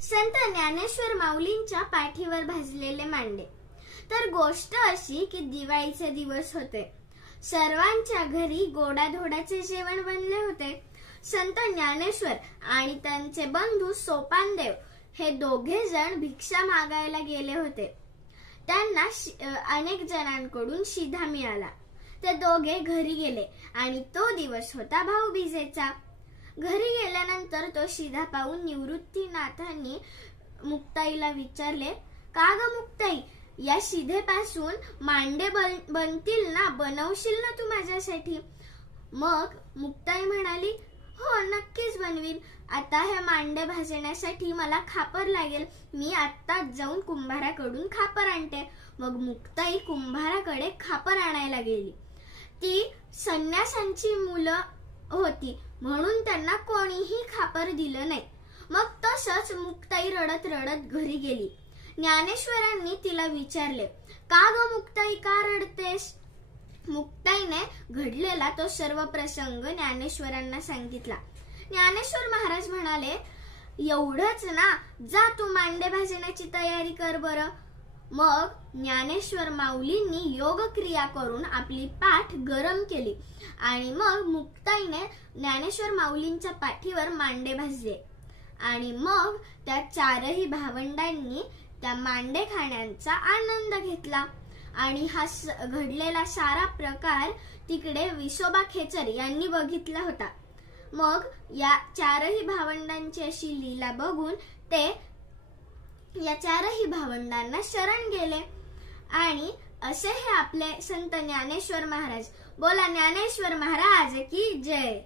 संत ज्ञानेश्वर माऊलींच्या पाठीवर भाजलेले मांडे। तर गोष्ट अशी की दिवाळीचे दिवस होते। सर्वांच्या घरी गोडाधोडाचे जेवण बनले होते। संत ज्ञानेश्वर आणि त्यांचे बंधू सोपानदेव हे दोघे जण भिक्षा मागायला गेले होते। त्यांना अनेक जणांकडून शिधा मिळाला। ते दोघे घरी गेले आणि तो दिवस होता भाऊबीजेचा। घरी गेल्यानंतर तो शिधा पाहून निवृत्तीनाथांनी मुक्ताईला विचारले, का ग मुक्ताई, या शिधेपासून मांडे बनतील ना, बनवशील ना तू माझ्यासाठी? मग मुक्ताई म्हणाली, हो नक्कीच बनवील। आता हे मांडे भाजण्यासाठी मला खापर लागेल, मी आत्ताच जाऊन कुंभाराकडून खापर आणते। मग मुक्ताई कुंभाराकडे खापर आणायला गेली। ती संन्यासांची मुलं होती म्हणून त्यांना कोणीही खापर दिलं नाही। मग तसंच मुक्ताई रडत रडत घरी गेली। ज्ञानेश्वरांनी तिला विचारले, का ग मुक्ताई, का रडतेस? मुक्ताईने घडलेला तो सर्व प्रसंग ज्ञानेश्वरांना सांगितला। ज्ञानेश्वर महाराज म्हणाले, एवढंच ना, जा तू मांडे भाजण्याची तयारी कर बरं। मग ज्ञानेश्वर माऊलींनी योग क्रिया करून आपली पाठ गरम केली आणि मग मुक्ताईने ज्ञानेश्वर माऊलींच्या पाठीवर मांडे भाजले आणि मग त्या चारही भावंडांनी त्या मांडे खाण्याचा आनंद घेतला। आणि हा घडलेला सारा प्रकार तिकडे विसोबा खेचर यांनी बघितला होता। मग या चारही भावंडांची अशी लीला बघून ते या चारही भावंडांना शरण गेले। आणि असे हे आपले संत ज्ञानेश्वर महाराज। बोला ज्ञानेश्वर महाराज की जय।